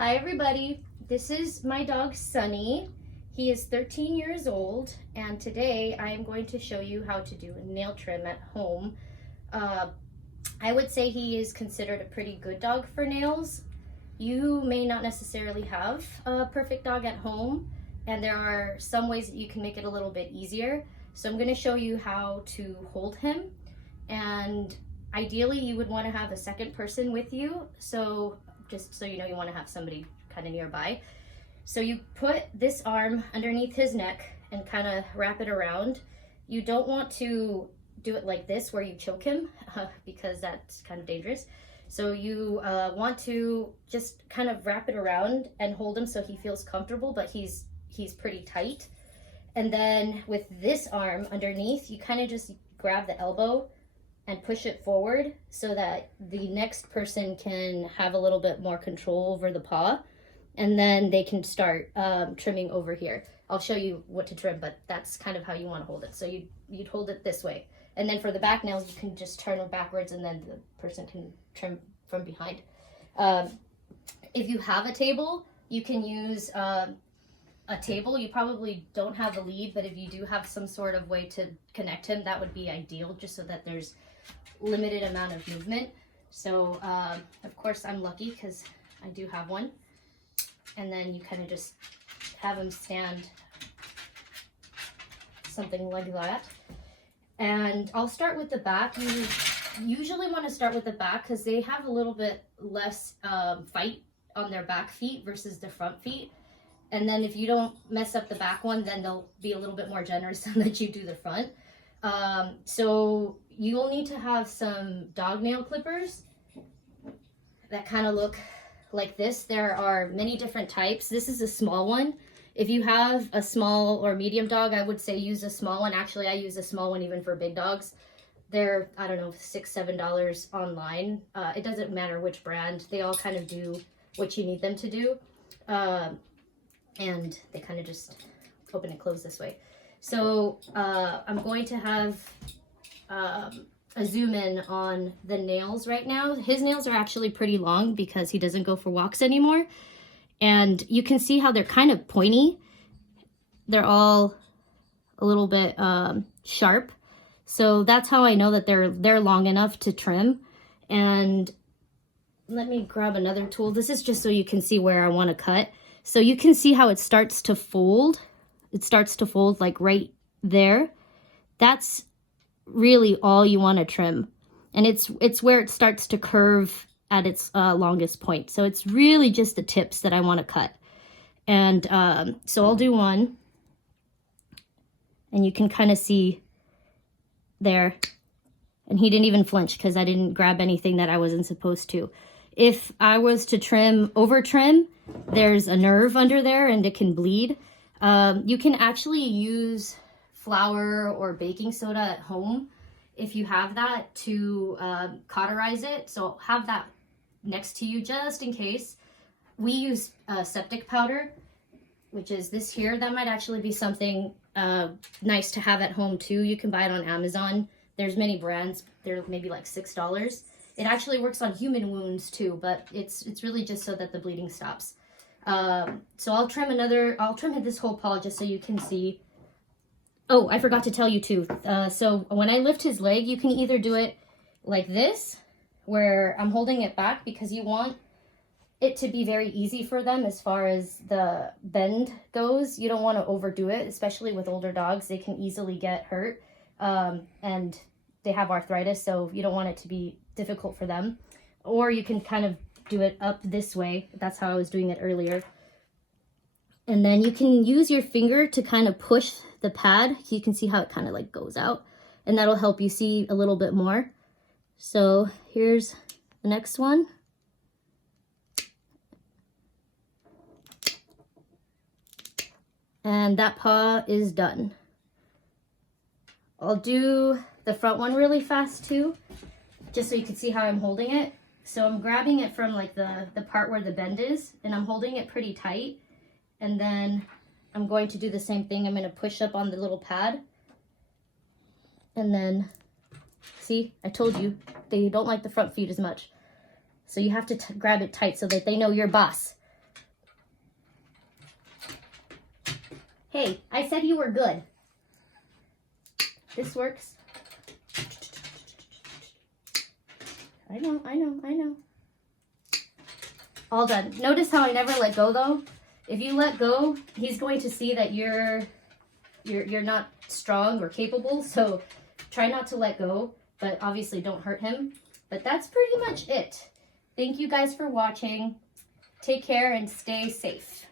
Hi everybody, this is my dog Sunny. He is 13 years old and today I am going to show you how to do a nail trim at home. I would say he is considered a pretty good dog for nails. You may not necessarily have a perfect dog at home and there are some ways that you can make it a little bit easier. So I'm going to show you how to hold him, and ideally you would want to have a second person with you. So just so you know, you want to have somebody kind of nearby. So you put this arm underneath his neck and kind of wrap it around. You don't want to do it like this where you choke him because that's kind of dangerous. So you want to just kind of wrap it around and hold him so he feels comfortable, but he's pretty tight. And then with this arm underneath, you kind of just grab the elbow and push it forward so that the next person can have a little bit more control over the paw, and then they can start trimming over here. I'll show you what to trim, but that's kind of how you want to hold it. So you'd hold it this way, and then for the back nails you can just turn them backwards and then the person can trim from behind. If you have a table, you can use a table. You probably don't have a lead, but if you do have some sort of way to connect him, that would be ideal, just so that there's limited amount of movement. So of course I'm lucky because I do have one. And then you kind of just have him stand something like that. And I'll start with the back. You usually want to start with the back because they have a little bit less fight on their back feet versus the front feet. And then if you don't mess up the back one, then they'll be a little bit more generous and let you do the front. So you'll need to have some dog nail clippers that kind of look like this. There are many different types. This is a small one. If you have a small or medium dog, I would say use a small one. Actually, I use a small one even for big dogs. They're, I don't know, $6, $7 online. It doesn't matter which brand. They all kind of do what you need them to do. And they kind of just open and close this way. So I'm going to have a zoom in on the nails right now. His nails are actually pretty long because he doesn't go for walks anymore. And you can see how they're kind of pointy. They're all a little bit sharp. So that's how I know that they're long enough to trim. And let me grab another tool. This is just so you can see where I want to cut. So you can see how it starts to fold. It starts to fold like right there. That's really all you want to trim. And it's where it starts to curve at its longest point. So it's really just the tips that I want to cut. And so I'll do one. And you can kind of see there. And he didn't even flinch because I didn't grab anything that I wasn't supposed to. If I was to trim, over trim, there's a nerve under there and it can bleed. You can actually use flour or baking soda at home if you have that to cauterize it. So have that next to you just in case. We use septic powder, which is this here. That might actually be something nice to have at home too. You can buy it on Amazon. There's many brands. They're maybe like $6. It actually works on human wounds too, but it's really just so that the bleeding stops. So I'll trim this whole paw just so you can see. Oh, I forgot to tell you too. So when I lift his leg, you can either do it like this, where I'm holding it back because you want it to be very easy for them as far as the bend goes. You don't want to overdo it, especially with older dogs. They can easily get hurt, and they have arthritis, so you don't want it to be difficult for them. Or you can kind of do it up this way. That's how I was doing it earlier. And then you can use your finger to kind of push the pad. You can see how it kind of like goes out, and that'll help you see a little bit more. So here's the next one. And that paw is done. I'll do the front one really fast too, just so you can see how I'm holding it. So I'm grabbing it from like the part where the bend is, and I'm holding it pretty tight. And then I'm going to do the same thing. I'm going to push up on the little pad. And then, see, I told you, they don't like the front feet as much. So you have to grab it tight so that they know you're boss. Hey, I said you were good. This works. I know. All done. Notice how I never let go though? If you let go, he's going to see that you're not strong or capable, so try not to let go, but obviously don't hurt him. But that's pretty much it. Thank you guys for watching. Take care and stay safe.